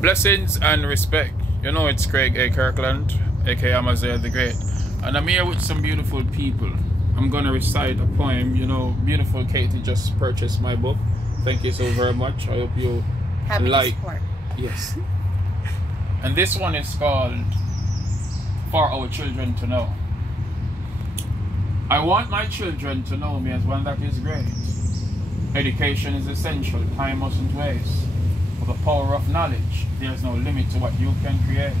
Blessings and respect. You know it's Craig A. Kirkland, aka Amaziyah the Great. And I'm here with some beautiful people. I'm gonna recite a poem. You know, beautiful Katie just purchased my book. Thank you so very much. I hope you like. Yes. And this one is called For Our Children to Know. I want my children to know me as one that is great. Education is essential, time mustn't waste. For the power of knowledge, there's no limit to what you can create.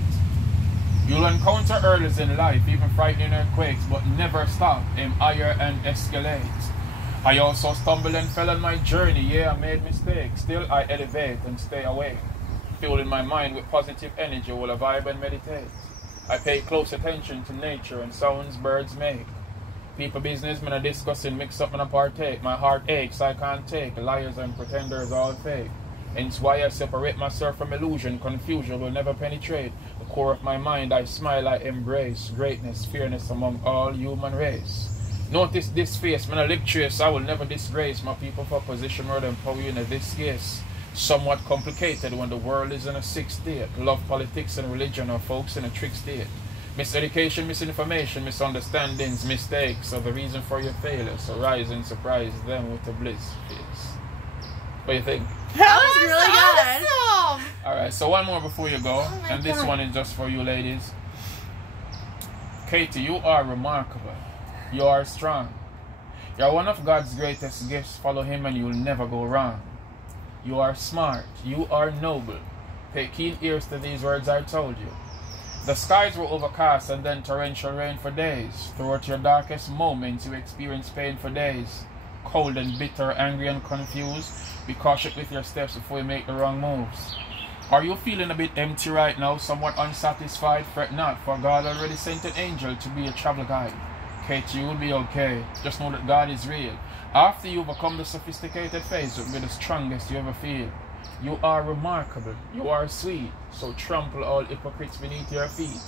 You'll encounter hurdles in life, even frightening earthquakes, but never stop, aim higher and escalate. I also stumbled and fell on my journey, yeah, I made mistakes. Still I elevate and stay awake. Fueling my mind with positive energy while I vibe and meditate. I pay close attention to nature and sounds birds make. People business, man, I discussing, mix up and I partake. My heart aches, I can't take. Liars and pretenders all fake. Hence why I separate myself from illusion. Confusion will never penetrate. The core of my mind, I smile, I embrace. Greatness, fairness among all human race. Notice this face, man, I live trace. I will never disgrace my people for position where them power in this case. Somewhat complicated when the world is in a sick state. Love, politics, and religion are folks in a trick state. Miseducation, misinformation, misunderstandings, mistakes are the reason for your failure. So rise and surprise them with a bliss face. What do you think? That was really good. Awesome. Alright, so one more before you go. And this one is just for you ladies. Katie, you are remarkable. You are strong. You are one of God's greatest gifts. Follow him and you will never go wrong. You are smart. You are noble. Pay keen ears to these words I told you. The skies were overcast and then torrential rain for days. Throughout your darkest moments, you experienced pain for days. Cold and bitter, angry and confused. Be cautious with your steps before you make the wrong moves. Are you feeling a bit empty right now, somewhat unsatisfied? Fret not, for God already sent an angel to be a travel guide. Kate, you will be okay. Just know that God is real. After you overcome the sophisticated phase, it will be the strongest you ever feel. You are remarkable. You are sweet. So trample all hypocrites beneath your feet.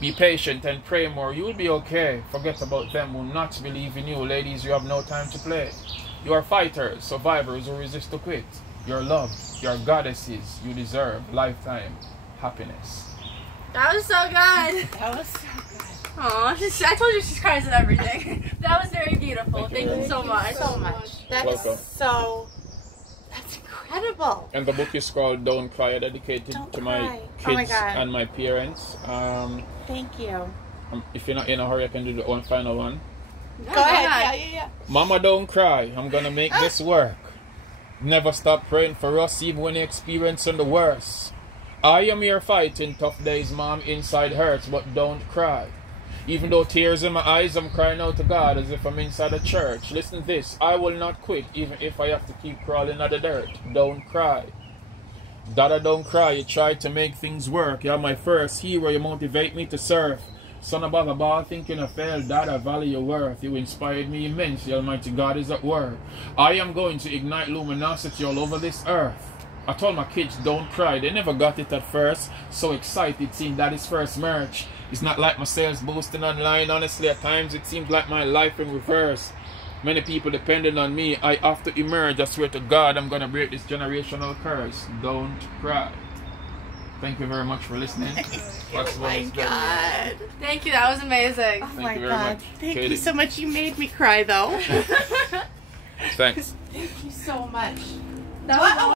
Be patient and pray more. You will be okay. Forget about them who not believe in you. Ladies, you have no time to play. You are fighters, survivors who resist to quit. You're loved. You're goddesses. You deserve lifetime happiness. That was so good. That was so good. Aw, I told you she cries at everything. That was very beautiful. Thank you so much. That's Welcome. that's incredible. And the book is called Don't Cry, dedicated to my kids and my parents. Thank you. If you're not in a hurry, I can do the one final one. Go ahead. Yeah. Mama, don't cry. I'm gonna make this work. Never stop praying for us, even when you're experiencing the worst. I am here fighting tough days, Mom. Inside hurts, but don't cry. Even though tears in my eyes, I'm crying out to God as if I'm inside a church. Listen to this. I will not quit, even if I have to keep crawling out the dirt. Don't cry. Dada, don't cry. You tried to make things work. You're my first hero. You motivate me to surf. Son above a ball thinking I failed. Dada, value your worth. You inspired me immensely. Almighty God is at work. I am going to ignite luminosity all over this earth. I told my kids don't cry. They never got it at first. So excited seeing Daddy's first merch. It's not like my sales boosting online. Honestly, at times it seems like my life in reverse. Many people depending on me. I have to emerge. I swear to God, I'm going to break this generational curse. Don't cry. Thank you very much for listening. Oh my God. Thank you. That was amazing. Oh my you very God. much, Thank Katie. you so much. You made me cry though. Thanks. Thank you so much. That was